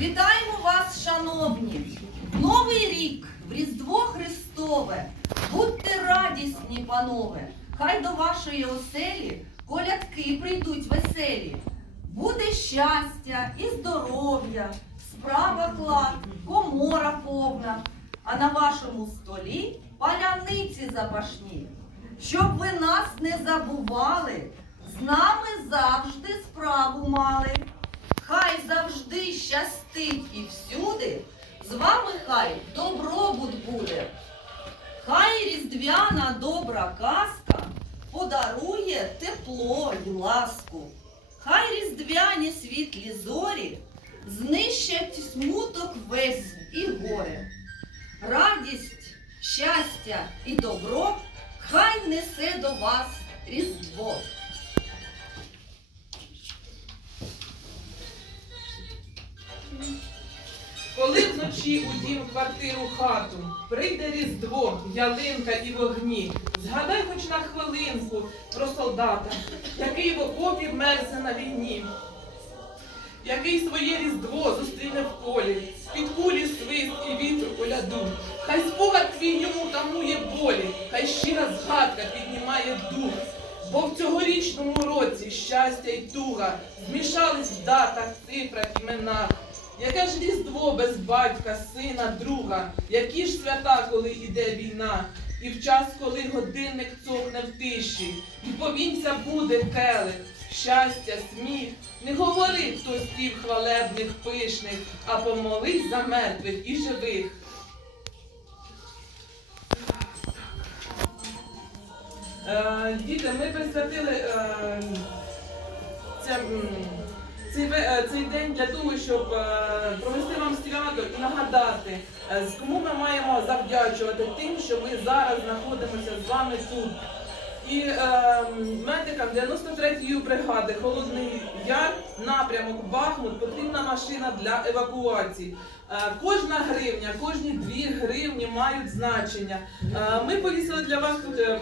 Вітаємо вас, шановні! Новий рік в Різдво Христове. Будьте радісні, панове! Хай до вашої оселі колядки прийдуть веселі. Буде щастя і здоров'я, справа клад, комора повна, а на вашому столі паляниці запашні. Щоб ви нас не забували, з нами завжди справу мали. Щастить і всюди, з вами хай добробут буде. Хай різдвяна добра казка подарує тепло й ласку. Хай різдвяні світлі зорі знищать смуток весь і горе. Радість, щастя і добро хай несе до вас Різдво. Коли вночі у дім квартиру хату прийде різдво, ялинка і вогні, згадай хоч на хвилинку про солдата, який в окопі мерзне на війні, який своє різдво зустріне в полі, під кулі свист і вітру коляду. Хай спогад твій йому тамує болі, хай щира згадка піднімає дух. Бо в цьогорічному році щастя й туга змішались в датах, цифрах, іменах. Яке ж різдво без батька, сина, друга, які ж свята, коли йде війна, і в час, коли годинник цокне в тиші, і повінця буде келих, щастя, сміх. Не говори тостів хвалебних пишних, а помолись за мертвих і живих. Е, Діти, ми присвятили це, цей, е, цей день для того, щоб е, провести вам свято і нагадати, е, кому ми маємо завдячувати тим, що ми зараз знаходимося з вами тут. І е, медикам 93-ї бригади Холодний Яр, напрямок Бахмут, потрібна машина для евакуації. Е, кожна гривня, кожні дві гривні мають значення. Е, ми повісили для вас тут е,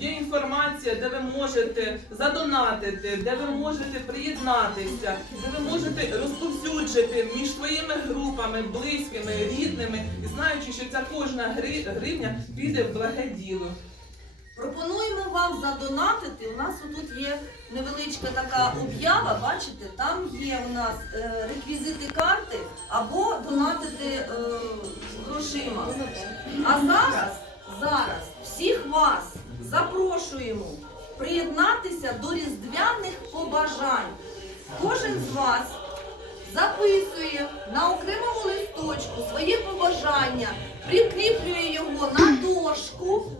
є інформація, де ви можете задонатити, де ви можете приєднатися, де ви можете розповсюджити між своїми групами, близькими, рідними, знаючи, що ця кожна гривня піде в благе діло. Пропонуємо вам задонатити. У нас тут є невеличка така об'ява. Бачите, там є у нас е, реквізити карти або донатити е, грошима. А зараз, зараз всіх вас запрошуємо приєднатися до різдвяних побажань. Кожен з вас записує на окремому листочку своє побажання, прикріплює його на дошку.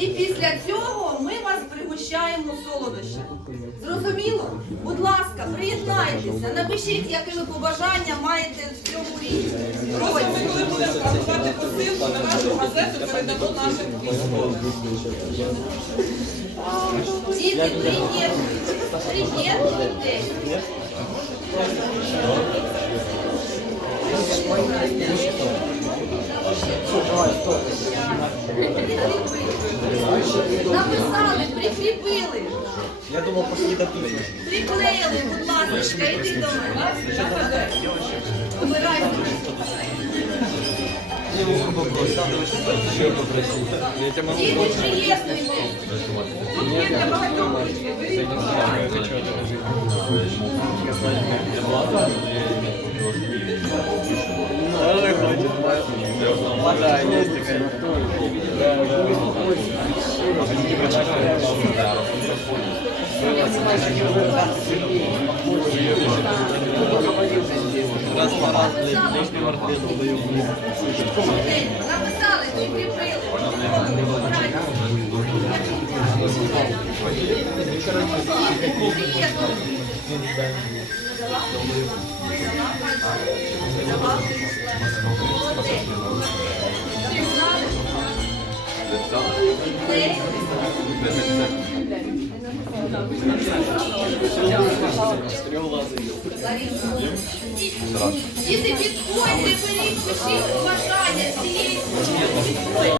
І після цього ми вас пригощаємо солодощами. Зрозуміло? Будь ласка, приєднайтеся, напишіть, яке ви побажання маєте в цьому ріці. Просто ми, коли будемо формувати посилку, на вашу газету передамо нашим військовим. Діти, приєднуйтесь. Приєднуйтесь. Написали, прикріпили. Я думал, после дадут. Приклеїли, будь ласка, йди до мене. Вибирайте. Діти, приєднуйтесь. Тут є для багатьох речей. Беріть, будь есть такая. Раз по раз, блядь, лишний мартин даю. Написали, прикріпили. Діти, підходьте, беріть, пишіть побажання з цієї